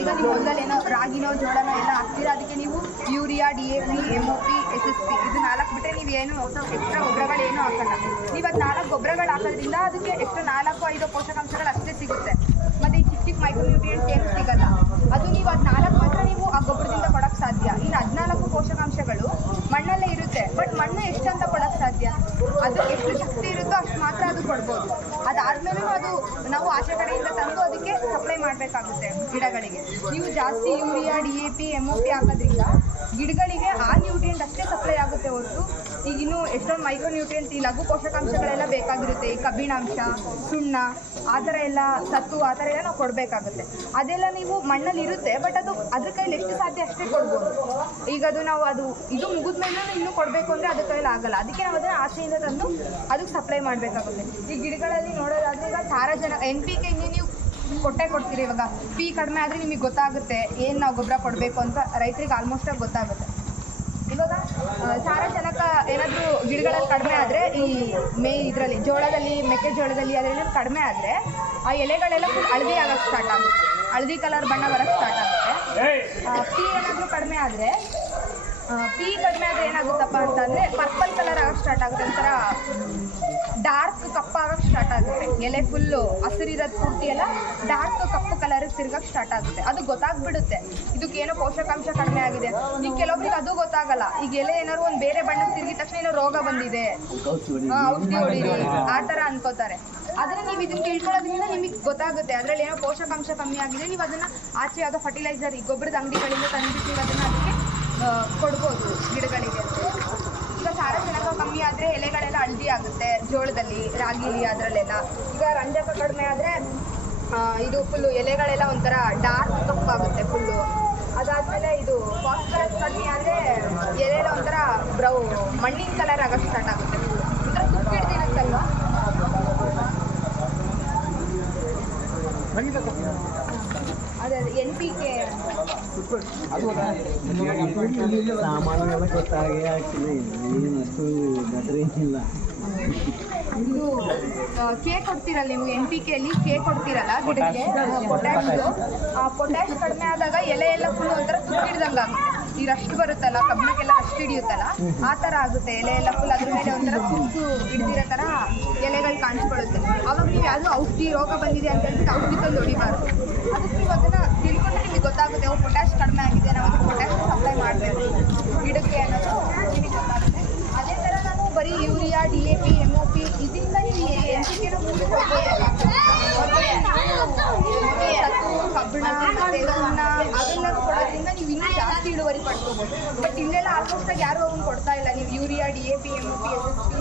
ಈಗ ನೀವು ಹೊಲದಲ್ಲೇನೋ ರಾಗಿನೋ ಜೋಳನೋ ಎಲ್ಲ ಹಾಕ್ತೀರಾ, ಅದಕ್ಕೆ ನೀವು ಯೂರಿಯಾ, DAP, MOP, SSP ಇದು 4 ಬಿಟ್ಟರೆ ನೀವೇನು ಎಕ್ಸ್ಟ್ರಾ ಗೊಬ್ಬರಗಳೇನು ಹಾಕಲ್ಲ. ನೀವು ಅದು 4 ಗೊಬ್ಬರಗಳು ಹಾಕೋದ್ರಿಂದ ಅದಕ್ಕೆ ಎಕ್ಸ್ಟ್ರಾ 4-5 ಪೋಷಕಾಂಶಗಳು ಅಷ್ಟೇ ಸಿಗುತ್ತೆ. ಮತ್ತು ಈ ಚಿಕ್ಕ ಮೈಕ್ರೋನ್ಯೂಟ್ರಿಯೆಂಟ್ಸ್ ಏನು ಸಿಗಲ್ಲ. ಅದು ನೀವು ಅದು 4 ಮಾತ್ರ ನೀವು ಆ ಗೊಬ್ಬರದಿಂದ ಕೊಡೋಕ್ಕೆ ಸಾಧ್ಯ. ಇನ್ನು 14 ಪೋಷಕಾಂಶಗಳು ಮಣ್ಣಲ್ಲೇ ಇರುತ್ತೆ. ಬಟ್ ಮಣ್ಣು ಎಷ್ಟಂತ ಕೊಡೋಕ್ಕೆ ಸಾಧ್ಯ? ಅದು ಎಷ್ಟು ಶಕ್ತಿ ಇರುತ್ತೋ ಅಷ್ಟು ಮಾತ್ರ ಅದು ಕೊಡ್ಬೋದು. ಅದಾದ್ಮೇಲೂ ಅದು ನಾವು ಆಚೆ ಕಡೆಯಿಂದ ತಂದು ಅದಕ್ಕೆ ಸಪ್ಲೈ ಮಾಡಬೇಕಾಗುತ್ತೆ ಗಿಡಗಳಿಗೆ. ನೀವು ಜಾಸ್ತಿ ಯೂರಿಯಾ, DAP, MOP ಹಾಕೋದ್ರಿಂದ ಗಿಡಗಳಿಗೆ ಆ ನ್ಯೂಟ್ರಿಯೆಂಟ್ ಅಷ್ಟೇ ಸಪ್ಲೈ ಆಗುತ್ತೆ ಹೊರತು ಈಗ ಇನ್ನೂ ಎಷ್ಟೊಂದು ಮೈಕ್ರೋನ್ಯೂಟ್ರಿಯೆಂಟ್ ಈ ಲಘು ಪೋಷಕಾಂಶಗಳೆಲ್ಲ ಬೇಕಾಗಿರುತ್ತೆ. ಈ ಕಬ್ಬಿಣಾಂಶ, ಸುಣ್ಣ, ಆ ಥರ ಎಲ್ಲ ಸತ್ತು ಆ ಥರ ಎಲ್ಲ ನಾವು ಕೊಡಬೇಕಾಗುತ್ತೆ. ಅದೆಲ್ಲ ನೀವು ಮಣ್ಣಲ್ಲಿ ಇರುತ್ತೆ. ಬಟ್ ಅದು ಅದ್ರ ಕೈಲಿ ಎಷ್ಟು ಸಾಧ್ಯ ಅಷ್ಟೇ ಕೊಡ್ಬೋದು. ಈಗ ಅದು ನಾವು ಅದು ಇದು ಮುಗಿದ ಮೇಲೆ ಇನ್ನೂ ಕೊಡಬೇಕು ಅಂದರೆ ಅದ್ರ ಕೈಲಿ ಆಗಲ್ಲ. ಅದಕ್ಕೆ ನಾವು ಅದನ್ನು ಆಚೆಯಿಂದ ತಂದು ಅದಕ್ಕೆ ಸಪ್ಲೈ ಮಾಡಬೇಕಾಗುತ್ತೆ. ಈ ಗಿಡಗಳಲ್ಲಿ ನೋಡೋದಾದರೆ ಈಗ ಸಾರಜನಕ NPK ನೀವು ಕೊಡ್ತೀರಿ. ಇವಾಗ ಪಿ ಕಡಿಮೆ ಆದರೆ ನಿಮಗೆ ಗೊತ್ತಾಗುತ್ತೆ ಏನು ನಾವು ಗೊಬ್ಬರ ಕೊಡಬೇಕು ಅಂತ ರೈತರಿಗೆ ಆಲ್ಮೋಸ್ಟಾಗಿ ಗೊತ್ತಾಗುತ್ತೆ. ಇವಾಗ ಸಾರಜನಕ ಏನಾದರೂ ಗಿಡಗಳಲ್ಲಿ ಕಡಿಮೆ ಆದರೆ ಈ ಇದರಲ್ಲಿ ಜೋಳದಲ್ಲಿ, ಮೆಕ್ಕೆಜೋಳದಲ್ಲಿ ಅದರಲ್ಲಿ ಕಡಿಮೆ ಆದರೆ ಆ ಎಲೆಗಳೆಲ್ಲ ಫುಲ್ ಹಳದಿ ಆಗೋಕ್ಕೆ ಸ್ಟಾರ್ಟ್ ಆಗುತ್ತೆ. ಹಳದಿ ಕಲರ್ ಬಣ್ಣ ಬರೋಕ್ಕೆ ಸ್ಟಾರ್ಟ್ ಆಗುತ್ತೆ. ಪಿ ಏನಾದರೂ ಕಡಿಮೆ ಆದರೆ ಏನಾಗುತ್ತಪ್ಪ ಅಂತಂದರೆ ಪರ್ಪಲ್ ಕಲರ್ ಆಗೋಕ್ಕೆ ಸ್ಟಾರ್ಟ್ ಆಗುತ್ತೆ. ಒಂಥರ ಡಾರ್ಕ್ ಕಪ್ಪು ಆಗೋಕ್ಕೆ ಸ್ಟಾರ್ಟ್ ಆಗುತ್ತೆ. ಎಲೆ ಫುಲ್ಲು ಹಸಿರಿರೋದು ಪೂರ್ತಿ ಎಲ್ಲ ಡಾರ್ಕ್ ಕಪ್ಪು ಕಲರಿಗೆ ತಿರ್ಗೋಕ್ಕೆ ಸ್ಟಾರ್ಟ್ ಆಗುತ್ತೆ. ಅದು ಗೊತ್ತಾಗ್ಬಿಡುತ್ತೆ ಇದಕ್ಕೇನೋ ಪೋಷಕಾಂಶ ಕಡಿಮೆ ಆಗಿದೆ. ಈಗ ಕೆಲವೊಬ್ರಿಗೆ ಅದು ಗೊತ್ತಾಗಲ್ಲ. ಈಗ ಎಲೆ ಏನಾದ್ರು ಒಂದು ಬೇರೆ ಬಣ್ಣಕ್ಕೆ ತಿರುಗಿದ ತಕ್ಷಣ ಏನೋ ರೋಗ ಬಂದಿದೆ, ಔಷಧಿ ಹೊಡೀರಿ ಆ ಥರ ಅನ್ಕೋತಾರೆ. ಆದರೆ ನೀವು ಇದನ್ನು ತಿಳ್ಕೊಳ್ಳೋದ್ರಿಂದ ನಿಮಗೆ ಗೊತ್ತಾಗುತ್ತೆ ಅದರಲ್ಲಿ ಏನೋ ಪೋಷಕಾಂಶ ಕಮ್ಮಿ ಆಗಿದೆ. ನೀವು ಅದನ್ನು ಆಚೆ ಯಾವುದೋ ಫರ್ಟಿಲೈಸರ್ ಈ ಗೊಬ್ಬರದ ಅಂಗಡಿಗಳಿಂದ ತಂದುಬಿಟ್ಟು ನೀವು ಅದನ್ನು ಅದಕ್ಕೆ ಕೊಡ್ಬೋದು ಗಿಡಗಳಿಗೆ. ಈಗ ಸಾರಜನಕ ಕಮ್ಮಿ ಆದರೆ ಎಲೆಗಳೆಲ್ಲ ಹಳದಿ ಆಗುತ್ತೆ. ಜೋಳದಲ್ಲಿ, ರಾಗಿಲಿ ಅದರಲ್ಲೆಲ್ಲ. ಈಗ ರಂಜಕ ಕಡಿಮೆ ಆದರೆ ಇದು ಫುಲ್ಲು ಎಲೆಗಳೆಲ್ಲ ಒಂಥರ ಡಾರ್ಕ್ ಕಪ್ಪಾಗುತ್ತೆ ಫುಲ್ಲು. ಅದಾದಮೇಲೆ ಇದು ಫಾಸ್ಫರಸ್ ಕಡಿಮೆ ಆದರೆ ಎಲೆಲ್ಲ ಒಂಥರ ಮಣ್ಣಿನ ಕಲರ್ ಆಗೋಕ್ಕೆ ಸ್ಟಾರ್ಟ್ ಆಗುತ್ತೆ. ಒಂಥರ ತುಕ್ಕಿಡ್ದಿರುತ್ತಲ್ವ ಅದೇ NPK ಸಾಮಾನ್ಯಗಳ ಗೊತ್ತಾಗೇ ಆಗ್ತದೆ. ಅಷ್ಟು ಬೆಟರೇನಿಲ್ಲ. ಇದು ಕೆ ಕೊಡ್ತೀರಲ್ಲ ನೀವು NPKಯಲ್ಲಿ ಕೆ ಕೊಡ್ತೀರಲ್ಲ ಗಿಡಕ್ಕೆ ಪೊಟ್ಯಾಶು. ಆ ಪೊಟ್ಯಾಶ್ ಕಡಿಮೆ ಆದಾಗ ಎಲೆ ಎಲ್ಲ ಫುಲ್ ಒಂಥರ ತುಕ್ಕಿಡ್ದಂಗೆ ಆಗುತ್ತೆ. ಈ ರಷ್ಟು ಬರುತ್ತಲ್ಲ ಕಬ್ಬಣಕ್ಕೆಲ್ಲ ರಷ್ಟು ಹಿಡಿಯುತ್ತಲ್ಲ ಆ ಥರ ಆಗುತ್ತೆ. ಎಲೆ ಎಲ್ಲ ಫುಲ್ ಅದ್ರ ಮೇಲೆ ಒಂಥರ ತುಕ್ಕು ಹಿಡ್ದಿರೋ ಥರ ಎಲೆಗಳು ಕಾಣಿಸ್ಕೊಳ್ಳುತ್ತೆ. ಅವಾಗ ನೀವು ಯಾವುದೋ ಔಷಧಿ ರೋಗ ಬಂದಿದೆ ಅಂತ ಹೇಳ್ಬಿಟ್ಟು ಔಷಧಿ ತಂದು ಹೊಡಿಬಾರ್ದು. ಅದಕ್ಕೆ ನೀವು ಅದನ್ನು ತಿಳ್ಕೊಂಡ್ರೆ ನಿಮಗೆ ಗೊತ್ತಾಗುತ್ತೆ ಅವು ಪೊಟ್ಯಾಶ್ ಕಡಿಮೆ ಆಗಿದೆ, ನಾವು ಅದಕ್ಕೆ ಪೊಟ್ಯಾಶ್ ಸಪ್ಲೈ ಮಾಡಬೇಕು ಗಿಡಕ್ಕೆ ಅನ್ನೋದು ನಿಮಗೆ ಗೊತ್ತಾಗುತ್ತೆ. ಅದೇ ಥರ ನಾನು ಬರೀ ಯೂರಿಯಾ, DAP, MOP ಇದರಿಂದ ನೀವು NPKನ ಮುಂದೆ ಕೊಡ್ಬೋದು. ಕಬ್ಬಣ ಮತ್ತು ಸುಣ್ಣ ಅವೆಲ್ಲರೂ ಕೊಡೋದ್ರಿಂದ ನೀವು ಇನ್ನೂ ಜಾಸ್ತಿ ಇಳುವರಿ ಪಡ್ಕೋಬೋದು. ಬಟ್ ಇಲ್ಲೆಲ್ಲ ಆಲ್ಮೋಸ್ಟಾಗಿ ಯಾರು ಅವ್ನು ಕೊಡ್ತಾ ಇಲ್ಲ. ನೀವು ಯೂರಿಯಾ, DAP, MOP, SSP